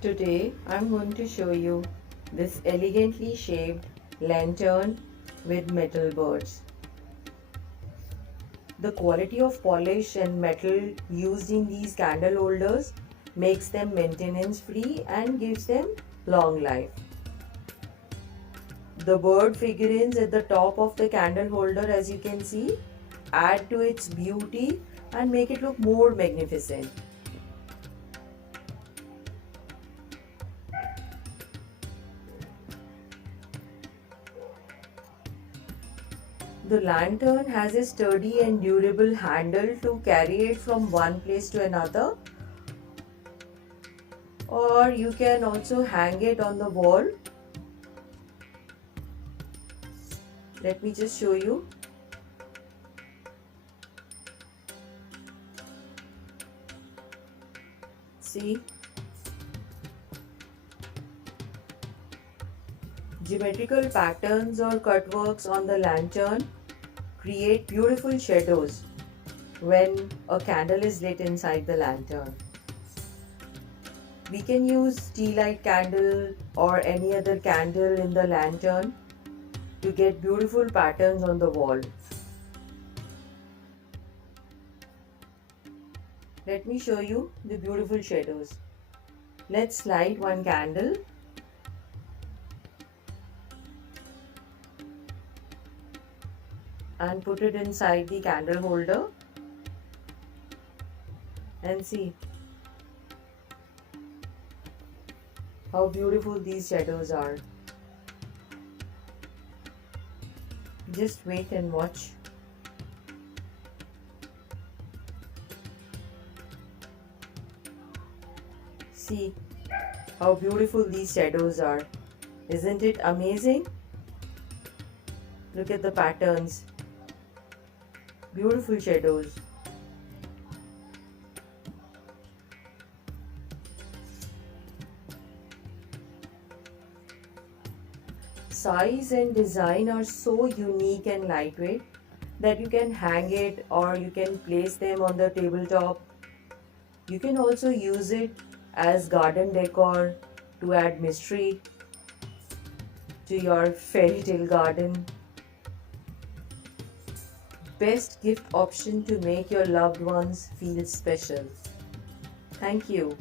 Today I'm going to show you this elegantly shaped lantern with metal birds. The quality of polish and metal used in these candle holders makes them maintenance free and gives them long life. The bird figurines at the top of the candle holder, as you can see, add to its beauty and make it look more magnificent. The lantern has a sturdy and durable handle to carry it from one place to another, or you can also hang it on the wall. Let me just show you. See, geometrical patterns or cutworks on the lantern create beautiful shadows when a candle is lit inside the lantern. We can use tea light candle or any other candle in the lantern to get beautiful patterns on the wall. Let me show you the beautiful shadows. Let's light one candle. And put it inside the candle holder and see how beautiful these shadows are. Just wait and watch. See how beautiful these shadows are. Isn't it amazing? Look at the patterns. Beautiful shadows. Size and design are so unique and lightweight that you can hang it or you can place them on the tabletop. You can also use it as garden decor to add mystery to your fairy tale garden. Best gift option to make your loved ones feel special. Thank you.